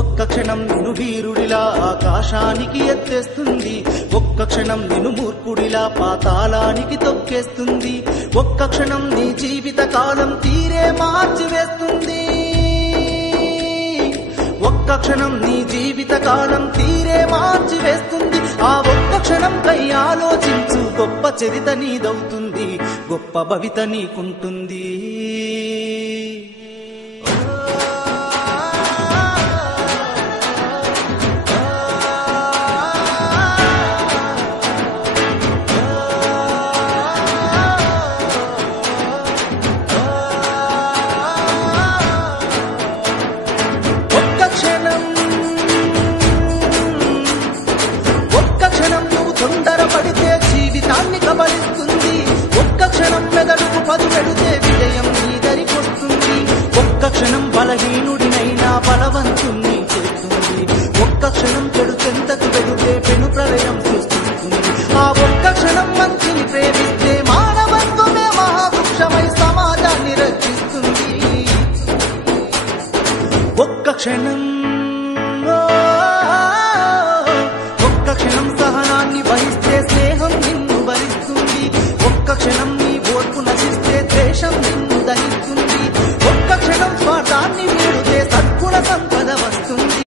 ఒక్క క్షణం నిన్ను వీరుడిలా ఆకాశానికి ఎత్తేస్తుంది, ఒక్క క్షణం నిన్ను మూర్ఖుడిలా పాతాళానికి తొక్కేస్తుంది, ఒక్క క్షణం నీ జీవిత కాలం తీరే మార్చివేస్తుంది, ఒక్క క్షణం నీ జీవిత కాలం తీరే మార్చివేస్తుంది. ఆ ఒక్క క్షణంపై ఆలోచించు, గొప్ప చరిత నీదవుతుంది, గొప్ప భవిత నీకుంటుంది. తొందరపడితే జీవితాన్ని కబలిస్తుంది, ఒక్క క్షణం మెదడుకు పదుపెడితే విజయం నీదరికొస్తుంది, ఒక్క క్షణం బలహీనుడినైనా బలవంతుణ్ణి చేస్తుంది, ఒక్క క్షణం చెడు చెంతకు వెళితే పెను ప్రళయం సృష్టిస్తుంది, ఆ ఒక్క క్షణం మంచిని ప్రేమిస్తే మానవత్వమే మహావృక్షమై సమాజాన్ని రక్షిస్తుంది. ఒక్క క్షణం ఒక్క క్షణం సహనాన్ని వహిస్తే స్నేహం నిన్ను భరిస్తుంది, ఒక్క క్షణం